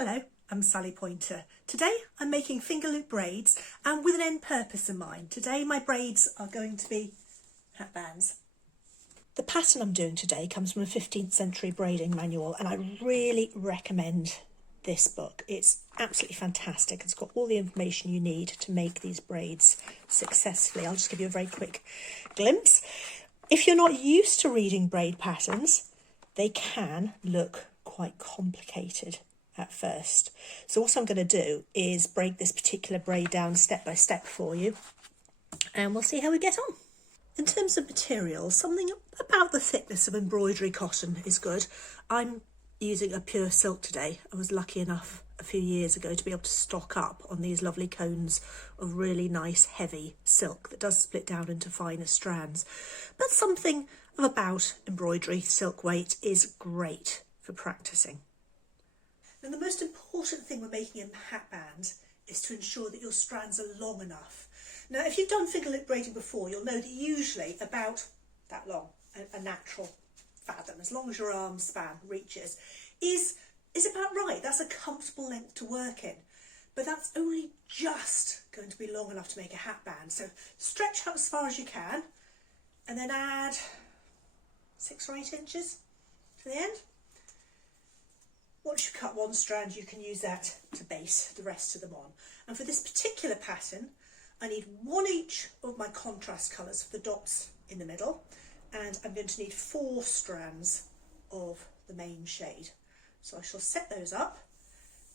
Hello, I'm Sally Pointer. Today I'm making finger loop braids and with an end purpose in mind. Today my braids are going to be hatbands. The pattern I'm doing today comes from a 15th century braiding manual and I really recommend this book. It's absolutely fantastic. It's got all the information you need to make these braids successfully. I'll just give you a very quick glimpse. If you're not used to reading braid patterns, they can look quite complicated at first. So what I'm going to do is break this particular braid down step by step for you and we'll see how we get on. In terms of materials, something about the thickness of embroidery cotton is good. I'm using a pure silk today. I was lucky enough a few years ago to be able to stock up on these lovely cones of really nice heavy silk that does split down into finer strands. But something of about embroidery silk weight is great for practicing. And the most important thing when making a hatband is to ensure that your strands are long enough. Now, if you've done finger loop braiding before, you'll know that usually about that long, a natural fathom, as long as your arm span reaches, is about right. That's a comfortable length to work in. But that's only just going to be long enough to make a hatband. So stretch out as far as you can and then add 6 or 8 inches to the end. Once you cut one strand, you can use that to base the rest of them on. And for this particular pattern, I need 1 each of my contrast colours for the dots in the middle, and I'm going to need 4 strands of the main shade. So I shall set those up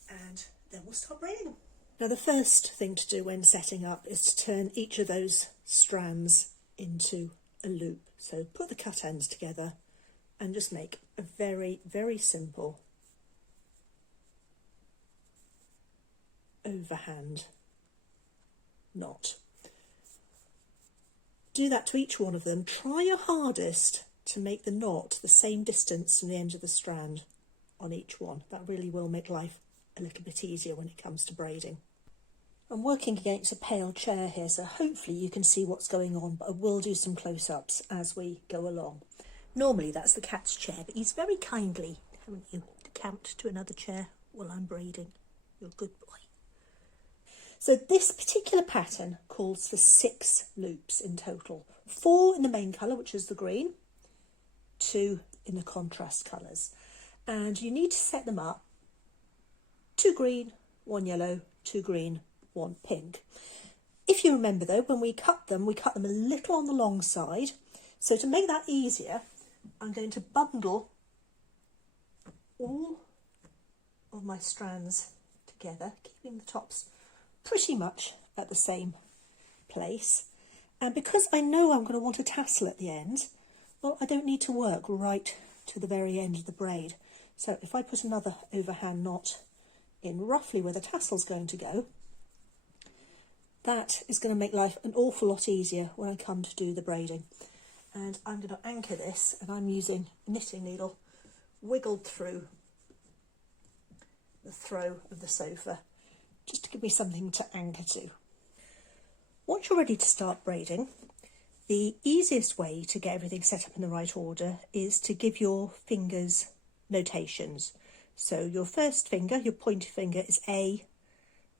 and then we'll start braiding. Now the first thing to do when setting up is to turn each of those strands into a loop. So put the cut ends together and just make a very, very simple overhand knot. Do that to each one of them. Try your hardest to make the knot the same distance from the end of the strand on each one. That really will make life a little bit easier when it comes to braiding. I'm working against a pale chair here, so hopefully you can see what's going on, but I will do some close-ups as we go along. Normally that's the cat's chair, but he's very kindly, haven't you, decamped to another chair while I'm braiding. You're a good boy. So this particular pattern calls for 6 loops in total. 4 in the main colour, which is the green, 2 in the contrast colours. And you need to set them up 2 green, 1 yellow, 2 green, 1 pink. If you remember though, when we cut them a little on the long side. So to make that easier, I'm going to bundle all of my strands together, keeping the tops pretty much at the same place. And because I know I'm going to want a tassel at the end, well, I don't need to work right to the very end of the braid. So if I put another overhand knot in roughly where the tassel's going to go, that is going to make life an awful lot easier when I come to do the braiding. And I'm going to anchor this, and I'm using a knitting needle wiggled through the throw of the sofa, just to give me something to anchor to. Once you're ready to start braiding, the easiest way to get everything set up in the right order is to give your fingers notations. So your first finger, your pointer finger, is A,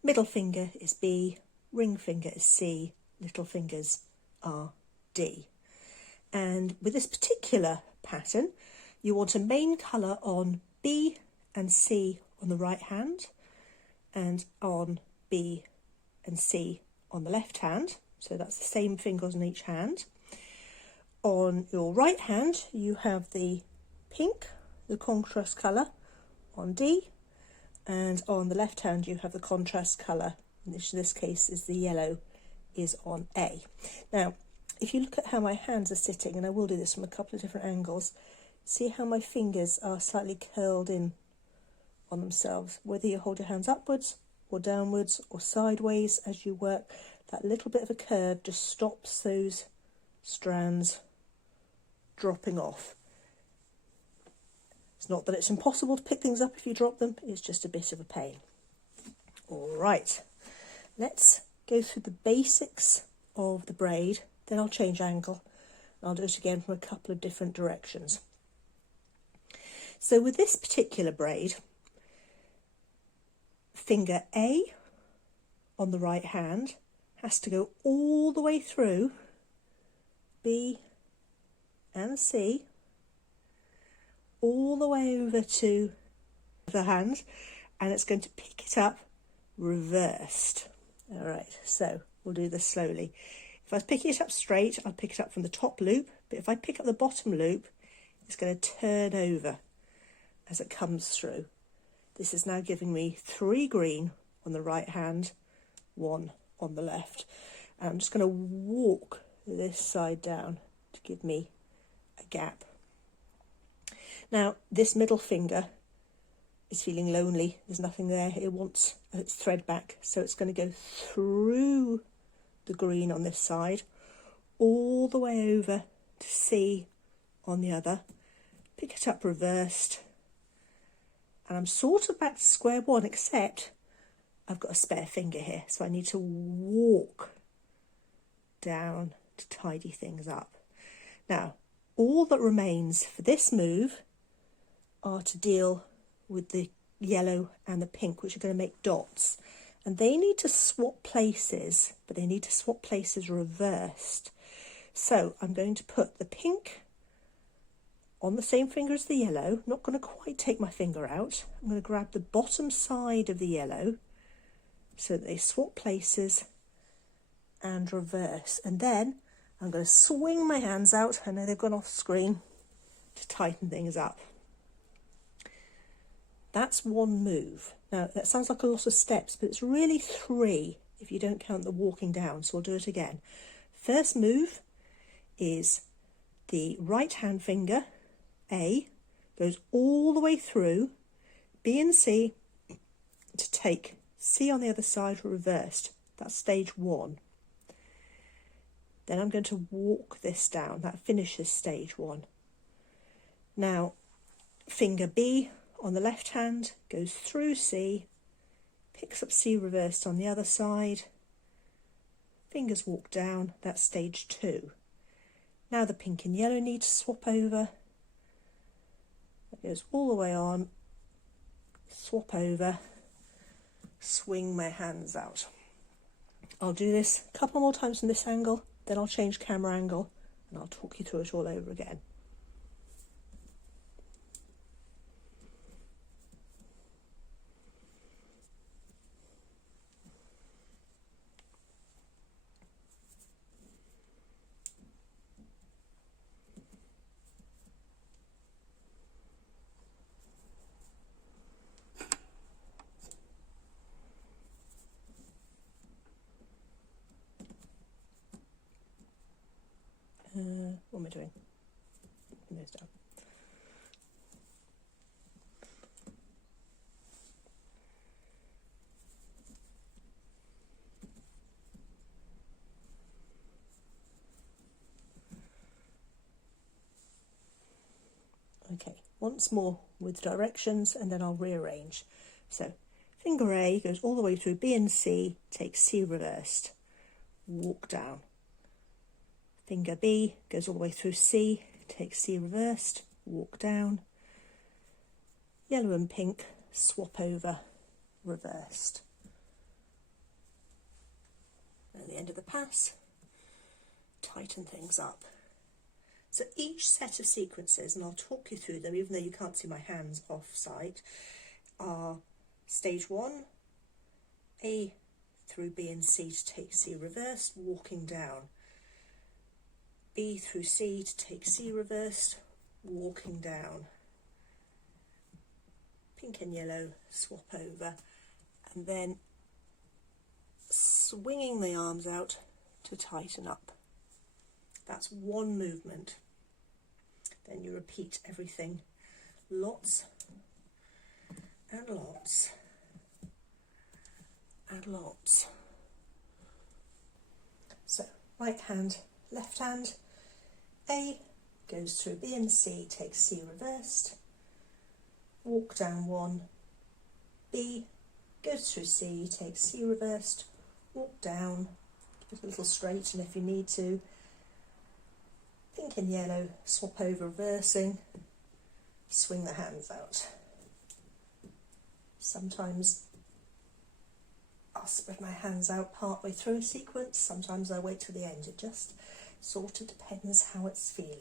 middle finger is B, ring finger is C, little fingers are D. And with this particular pattern, you want a main colour on B and C on the right hand, and on B and C on the left hand, so that's the same fingers on each hand. On your right hand you have the pink, the contrast colour, on D, and on the left hand you have the contrast colour, which in this case is the yellow, is on A. Now if you look at how my hands are sitting, and I will do this from a couple of different angles, see how my fingers are slightly curled in on themselves. Whether you hold your hands upwards or downwards or sideways as you work, that little bit of a curve just stops those strands dropping off. It's not that it's impossible to pick things up if you drop them, it's just a bit of a pain. All right, let's go through the basics of the braid, then I'll change angle and I'll do it again from a couple of different directions. So with this particular braid, finger A on the right hand has to go all the way through B and C, all the way over to the hand, and it's going to pick it up reversed. All right, so we'll do this slowly. If I pick it up straight, I'll pick it up from the top loop, but if I pick up the bottom loop, it's going to turn over as it comes through. This is now giving me 3 green on the right hand, 1 on the left. And I'm just going to walk this side down to give me a gap. Now, this middle finger is feeling lonely. There's nothing there. It wants its thread back. So it's going to go through the green on this side, all the way over to C on the other. Pick it up reversed. And I'm sort of back to square one, except I've got a spare finger here. So I need to walk down to tidy things up. Now, all that remains for this move are to deal with the yellow and the pink, which are going to make dots. And they need to swap places, but they need to swap places reversed. So I'm going to put the pink on the same finger as the yellow. Not going to quite take my finger out. I'm going to grab the bottom side of the yellow so that they swap places and reverse. And then I'm going to swing my hands out. I know they've gone off screen, to tighten things up. That's one move. Now, that sounds like a lot of steps, but it's really 3 if you don't count the walking down. So I'll do it again. First move is the right hand finger, A, goes all the way through B and C to take C on the other side reversed. That's stage 1. Then I'm going to walk this down. That finishes stage 1. Now, finger B on the left hand goes through C, picks up C reversed on the other side, fingers walk down. That's stage 2. Now the pink and yellow need to swap over. That goes all the way on, swap over, swing my hands out. I'll do this a couple more times from this angle, then I'll change camera angle and I'll talk you through it all over again. What am I doing? Put those down. Okay, once more with directions and then I'll rearrange. So finger A goes all the way through B and C, takes C reversed, walk down. Finger B goes all the way through C, takes C reversed, walk down. Yellow and pink, swap over, reversed. At the end of the pass, tighten things up. So each set of sequences, and I'll talk you through them even though you can't see my hands off site, are stage 1, A through B and C to take C reversed, walking down. B through C to take C reversed, walking down. Pink and yellow, swap over, and then swinging the arms out to tighten up. That's one movement. Then you repeat everything lots and lots and lots. So right hand, left hand, A goes through B and C, takes C reversed, walk down 1, B goes through C, takes C reversed, walk down, give it a little straighten if you need to, pink and yellow, swap over reversing, swing the hands out. Sometimes I'll spread my hands out partway through a sequence, sometimes I wait till the end, it just sort of depends how it's feeling.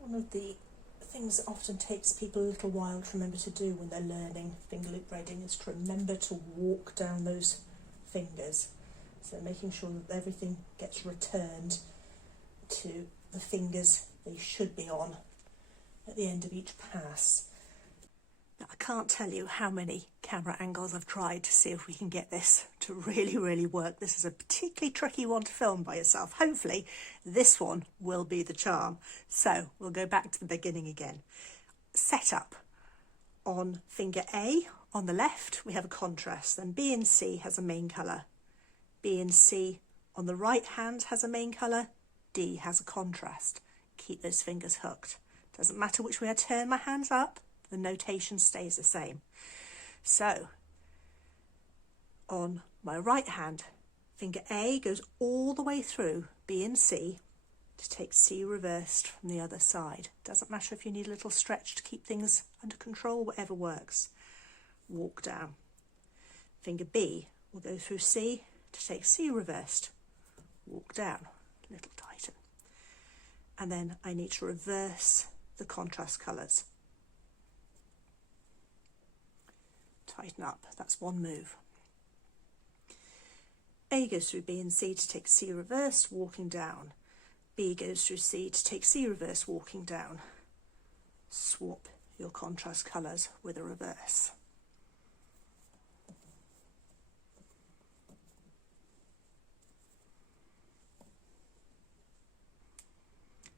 One of the things that often takes people a little while to remember to do when they're learning finger loop braiding is to remember to walk down those fingers. So making sure that everything gets returned to the fingers they should be on at the end of each pass. Now, I can't tell you how many camera angles I've tried to see if we can get this to really work. This is a particularly tricky one to film by yourself. Hopefully this one will be the charm. So we'll go back to the beginning again. Setup. On finger A on the left we have a contrast, then B and C has a main colour. B and C on the right hand has a main colour, D has a contrast. Keep those fingers hooked. Doesn't matter which way I turn my hands up, the notation stays the same. So on my right hand, finger A goes all the way through B and C to take C reversed from the other side. Doesn't matter if you need a little stretch to keep things under control, whatever works. Walk down. Finger B will go through C to take C reversed. Walk down, little tighten. And then I need to reverse the contrast colours. Tighten up, that's one move. A goes through B and C to take C reversed, walking down. B goes through C to take C reverse, walking down. Swap your contrast colours with a reverse.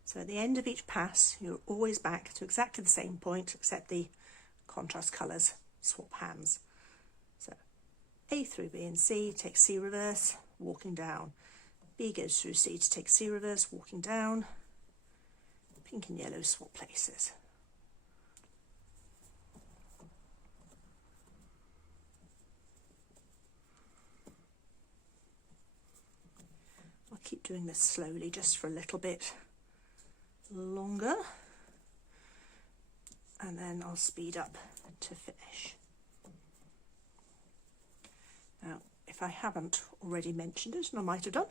So at the end of each pass, you're always back to exactly the same point, except the contrast colours swap hands. So A through B and C, take C reverse, walking down. B goes through C to take C reverse, walking down. Pink and yellow swap places. I'll keep doing this slowly just for a little bit longer, and then I'll speed up to finish. Now, if I haven't already mentioned it, and I might have done,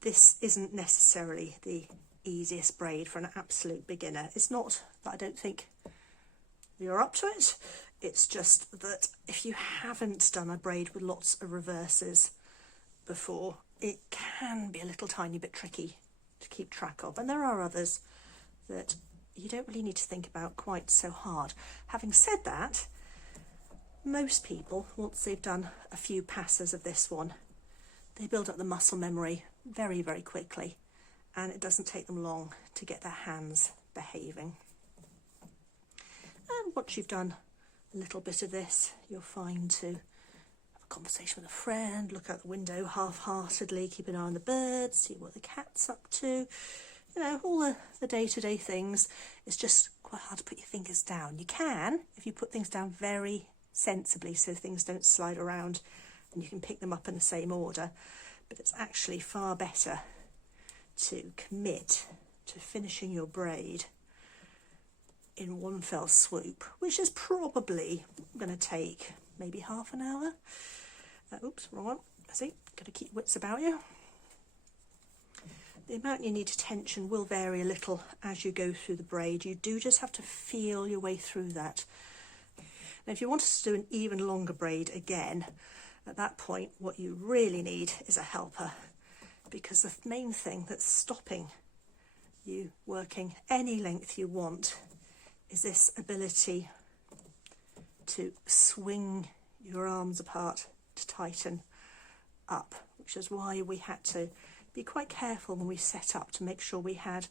this isn't necessarily the easiest braid for an absolute beginner. It's not that I don't think you're up to it, it's just that if you haven't done a braid with lots of reverses before, it can be a little tiny bit tricky to keep track of, and there are others that you don't really need to think about quite so hard. Having said that, most people, once they've done a few passes of this one, they build up the muscle memory very quickly, and it doesn't take them long to get their hands behaving. And once you've done a little bit of this, you're fine to have a conversation with a friend, look out the window half-heartedly, keep an eye on the birds, see what the cat's up to. You know, all the day-to-day things. It's just quite hard to put your fingers down. You can, if you put things down very sensibly so things don't slide around and you can pick them up in the same order, but it's actually far better to commit to finishing your braid in one fell swoop, which is probably going to take maybe half an hour. Oops, wrong one. See, got to keep wits about you. The amount you need to tension will vary a little as you go through the braid. You do just have to feel your way through that. Now, if you want us to do an even longer braid again, at that point what you really need is a helper, because the main thing that's stopping you working any length you want is this ability to swing your arms apart to tighten up, which is why we had to be quite careful when we set up to make sure we had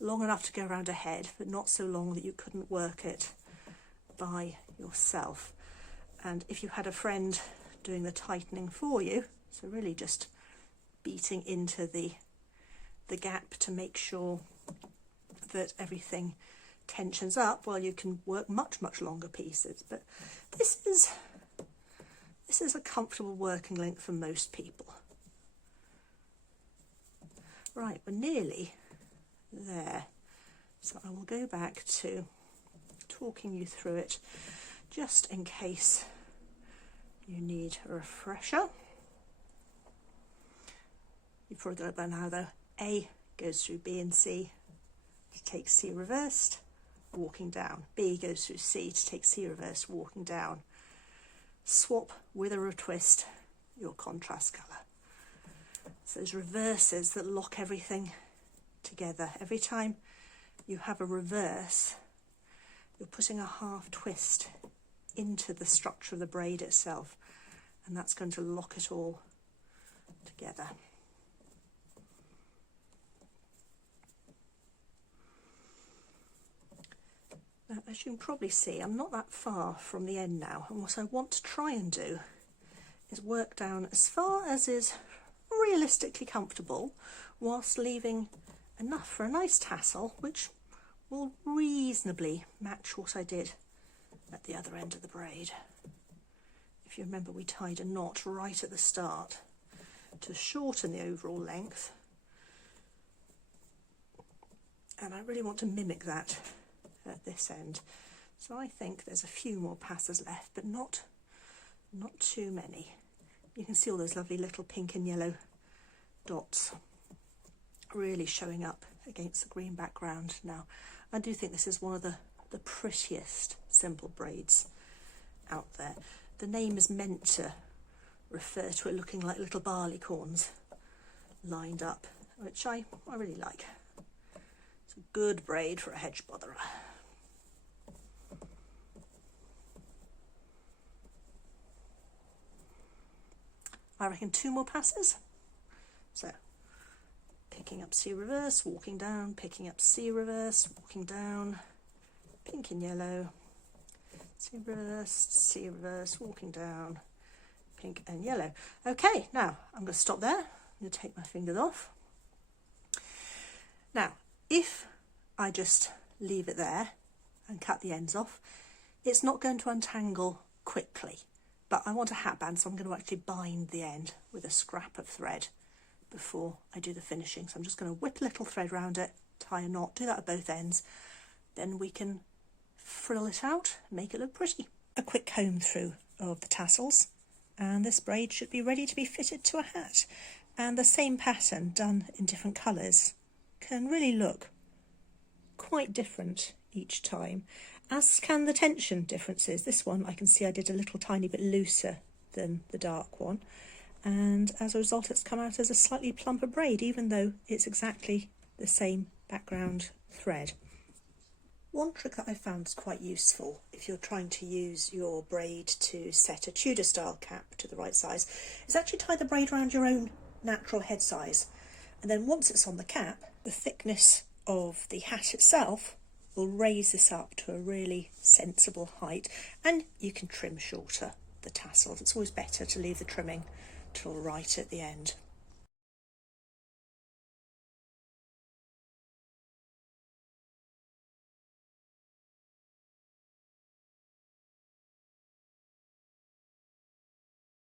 long enough to go around a head, but not so long that you couldn't work it by yourself. And if you had a friend doing the tightening for you. So really just beating into the gap to make sure that everything tensions up while you can work much longer pieces. But this is a comfortable working length for most people. Right, we're nearly there. So I will go back to talking you through it just in case you need a refresher. You've probably got it by now though. A goes through B and C to take C reversed, walking down. B goes through C to take C reversed, walking down. Swap with or a twist your contrast colour. So those reverses that lock everything together. Every time you have a reverse, you're putting a half twist into the structure of the braid itself, and that's going to lock it all together. Now, as you can probably see, I'm not that far from the end now, and what I want to try and do is work down as far as is realistically comfortable, whilst leaving enough for a nice tassel which will reasonably match what I did at the other end of the braid. If you remember, we tied a knot right at the start to shorten the overall length, and I really want to mimic that at this end. So I think there's a few more passes left, but not too many. You can see all those lovely little pink and yellow dots really showing up against the green background. Now, I do think this is one of the prettiest simple braids out there. The name is meant to refer to it looking like little barley corns lined up, which I really like. It's a good braid for a hedge botherer. I reckon 2 more passes. So picking up C reverse, walking down, picking up C reverse, walking down, pink and yellow, C reverse, walking down, pink and yellow. Okay, now I'm going to stop there. I'm going to take my fingers off. Now, if I just leave it there and cut the ends off, it's not going to untangle quickly. But I want a hatband, so I'm going to actually bind the end with a scrap of thread before I do the finishing. So I'm just going to whip a little thread around it, tie a knot, do that at both ends. Then we can frill it out, make it look pretty. A quick comb through of the tassels, and this braid should be ready to be fitted to a hat. And the same pattern done in different colours can really look quite different each time, as can the tension differences. This one I can see I did a little tiny bit looser than the dark one, and as a result it's come out as a slightly plumper braid, even though it's exactly the same background thread. One trick that I found is quite useful if you're trying to use your braid to set a Tudor style cap to the right size is actually tie the braid around your own natural head size, and then once it's on the cap, the thickness of the hat itself will raise this up to a really sensible height, and you can trim shorter the tassels. It's always better to leave the trimming till right at the end.